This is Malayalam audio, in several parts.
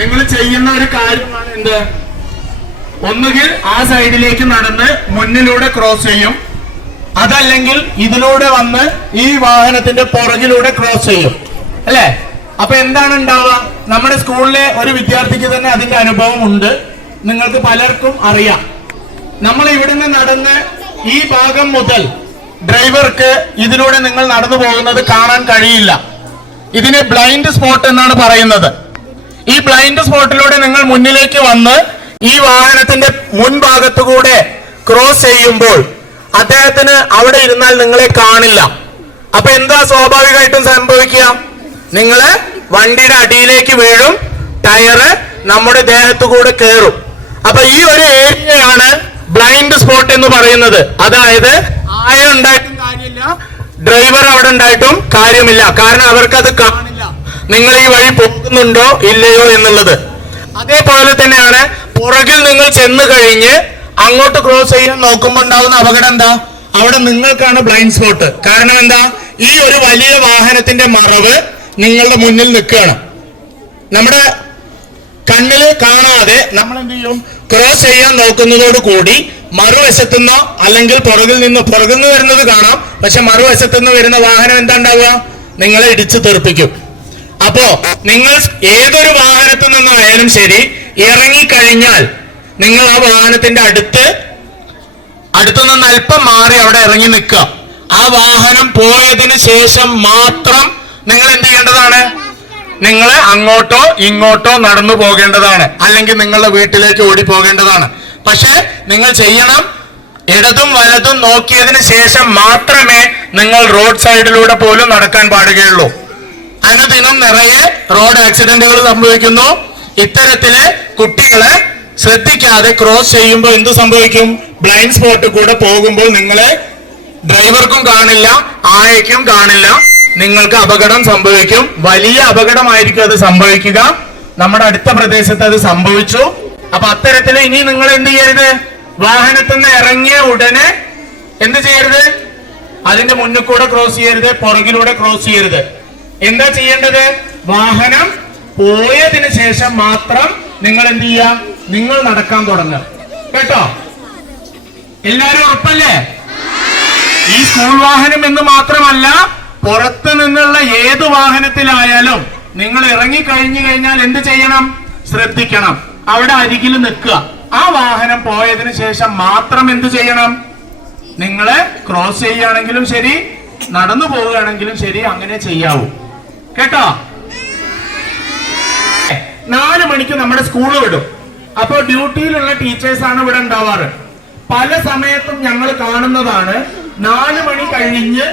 നിങ്ങൾ ചെയ്യുന്ന ഒരു കാര്യമാണ് എന്ത്? ഒന്നുകിൽ ആ സൈഡിലേക്ക് നടന്ന് മുന്നിലൂടെ ക്രോസ് ചെയ്യും, അതല്ലെങ്കിൽ ഇതിലൂടെ വന്ന് ഈ വാഹനത്തിന്റെ പുറകിലൂടെ ക്രോസ് ചെയ്യും, അല്ലേ? അപ്പൊ എന്താണ് ഉണ്ടാവുക? നമ്മുടെ സ്കൂളിലെ ഒരു വിദ്യാർത്ഥിക്ക് തന്നെ അതിന്റെ അനുഭവം ഉണ്ട്, നിങ്ങൾക്ക് പലർക്കും അറിയാം. നമ്മൾ ഇവിടുന്ന് നടന്ന് ഈ ഭാഗം മുതൽ ഡ്രൈവർക്ക് ഇതിലൂടെ നിങ്ങൾ നടന്നു പോകുന്നത് കാണാൻ കഴിയില്ല. ഇതിന് ബ്ലൈൻഡ് സ്പോട്ട് എന്നാണ് പറയുന്നത്. ഈ ബ്ലൈൻഡ് സ്പോട്ടിലൂടെ നിങ്ങൾ മുന്നിലേക്ക് വന്ന് ഈ വാഹനത്തിന്റെ മുൻഭാഗത്തുകൂടെ ക്രോസ് ചെയ്യുമ്പോൾ അദ്ദേഹത്തിന് അവിടെ ഇരുന്നാൽ നിങ്ങളെ കാണില്ല. അപ്പൊ എന്താ സ്വാഭാവികമായിട്ടും സംഭവിക്കുക? നിങ്ങള് വണ്ടിയുടെ അടിയിലേക്ക് വീഴും, ടയറ് നമ്മുടെ ദേഹത്തു കൂടെ കയറും. അപ്പൊ ഈ ഒരു ഏരിയയാണ് ബ്ലൈൻഡ് സ്പോട്ട് എന്ന് പറയുന്നത്. അതായത് ആയം ഉണ്ടായിട്ടും കാര്യമില്ല, ഡ്രൈവർ അവിടെ ഉണ്ടായിട്ടും കാര്യമില്ല. കാരണം അവർക്കത് കാണില്ല നിങ്ങൾ ഈ വഴി പോകുന്നുണ്ടോ ഇല്ലയോ എന്നുള്ളത്. അതേപോലെ തന്നെയാണ് പുറകിൽ നിങ്ങൾ ചെന്ന് കഴിഞ്ഞ് അങ്ങോട്ട് ക്രോസ് ചെയ്യാൻ നോക്കുമ്പോൾ ഉണ്ടാവുന്ന അപകടം എന്താ? അവിടെ നിങ്ങൾക്കാണ് ബ്ലൈൻഡ് സ്പോട്ട്. കാരണം എന്താ? ഈ ഒരു വലിയ വാഹനത്തിന്റെ മറവ് നിങ്ങളുടെ മുന്നിൽ നിൽക്കുകയാണ്. നമ്മുടെ കണ്ണിൽ കാണാതെ നമ്മൾ എന്ത് ചെയ്യും? ക്രോസ് ചെയ്യാൻ നോക്കുന്നതോട് കൂടി മറുവശത്തുനിന്നോ അല്ലെങ്കിൽ പുറകിൽ നിന്ന് വരുന്നത് കാണാം, പക്ഷെ മറുവശത്തുനിന്ന് വരുന്ന വാഹനം എന്താ ഉണ്ടാവുക? നിങ്ങളെ ഇടിച്ചു തെറിപ്പിക്കും. അപ്പോ നിങ്ങൾ ഏതൊരു വാഹനത്തിൽ നിന്നായാലും ശരി, ഇറങ്ങിക്കഴിഞ്ഞാൽ നിങ്ങൾ ആ വാഹനത്തിന്റെ അടുത്തു നിന്ന് അല്പം മാറി അവിടെ ഇറങ്ങി നിൽക്കുക. ആ വാഹനം പോയതിനു ശേഷം മാത്രം നിങ്ങൾ എന്ത് ചെയ്യേണ്ടതാണ്? നിങ്ങൾ അങ്ങോട്ടോ ഇങ്ങോട്ടോ നടന്നു പോകേണ്ടതാണ്, അല്ലെങ്കിൽ നിങ്ങളുടെ വീട്ടിലേക്ക് ഓടി പോകേണ്ടതാണ്. പക്ഷെ നിങ്ങൾ ചെയ്യണം, ഇടതും വലതും നോക്കിയതിന് ശേഷം മാത്രമേ നിങ്ങൾ റോഡ് സൈഡിലൂടെ പോലും നടക്കാൻ പാടുകയുള്ളൂ. അനുദിനം നിറയെ റോഡ് ആക്സിഡന്റുകൾ സംഭവിക്കുന്നു. ഇത്തരത്തില് കുട്ടികളെ ശ്രദ്ധിക്കാതെ ക്രോസ് ചെയ്യുമ്പോൾ എന്ത് സംഭവിക്കും? ബ്ലൈൻഡ് സ്പോട്ട് കൂടെ പോകുമ്പോൾ നിങ്ങളെ ഡ്രൈവർക്കും കാണില്ല, ആയയ്ക്കും കാണില്ല, നിങ്ങൾക്ക് അപകടം സംഭവിക്കും. വലിയ അപകടമായിരിക്കും അത് സംഭവിക്കുക. നമ്മുടെ അടുത്ത പ്രദേശത്ത് അത് സംഭവിച്ചു. അപ്പൊ അത്തരത്തിൽ ഇനി നിങ്ങൾ എന്ത് ചെയ്യരുത്? വാഹനത്തിൽ നിന്ന് ഇറങ്ങിയ ഉടനെ എന്ത് ചെയ്യരുത്? അതിന്റെ മുന്നിൽ കൂടെ ക്രോസ് ചെയ്യരുത്, പുറകിലൂടെ ക്രോസ് ചെയ്യരുത്. എന്താ ചെയ്യേണ്ടത്? വാഹനം പോയതിനു ശേഷം മാത്രം നിങ്ങൾ എന്ത് ചെയ്യാം? നിങ്ങൾ നടക്കാൻ തുടങ്ങുക. കേട്ടോ? എല്ലാരും ഉറപ്പല്ലേ? ഈ സ്കൂൾ വാഹനം എന്ന് മാത്രമല്ല, പുറത്തു നിന്നുള്ള ഏത് വാഹനത്തിലായാലും നിങ്ങൾ ഇറങ്ങി കഴിഞ്ഞു കഴിഞ്ഞാൽ എന്ത് ചെയ്യണം? ശ്രദ്ധിക്കണം. അവിടെ അരികിൽ നിൽക്കുക. ആ വാഹനം പോയതിനു ശേഷം മാത്രം എന്ത് ചെയ്യണം? നിങ്ങളെ ക്രോസ് ചെയ്യുകയാണെങ്കിലും ശരി, നടന്നു പോവുകയാണെങ്കിലും ശരി, അങ്ങനെ ചെയ്യാവൂ. കേട്ടോ? 4 മണിക്ക് നമ്മുടെ സ്കൂൾ വിടും. അപ്പൊ ഡ്യൂട്ടിയിലുള്ള ടീച്ചേഴ്സാണ് ഇവിടെ ഉണ്ടാവാറ്. പല സമയത്തും ഞങ്ങൾ കാണുന്നതാണ് 4 മണി കഴിഞ്ഞ്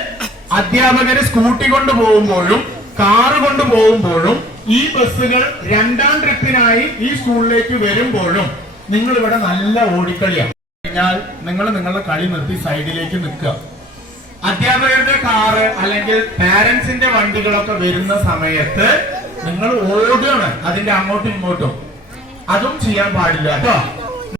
അധ്യാപകര് സ്കൂട്ടി കൊണ്ട് പോകുമ്പോഴും കാറ് കൊണ്ട് പോകുമ്പോഴും ഈ ബസ്സുകൾ 2ാം ട്രിപ്പിനായി ഈ സ്കൂളിലേക്ക് വരുമ്പോഴും നിങ്ങൾ ഇവിടെ നല്ല ഓടിക്കളിയാണ്. കഴിഞ്ഞാൽ നിങ്ങൾ നിങ്ങളുടെ കളി നിർത്തി സൈഡിലേക്ക് നിൽക്കുക. അധ്യാപകരുടെ കാറ് അല്ലെങ്കിൽ പാരന്റ്സിന്റെ വണ്ടികളൊക്കെ വരുന്ന സമയത്ത് നിങ്ങൾ ഓടുകയാണ് അതിന്റെ അങ്ങോട്ടും ഇങ്ങോട്ടും. അതും ചെയ്യാൻ പാടില്ല കേട്ടോ.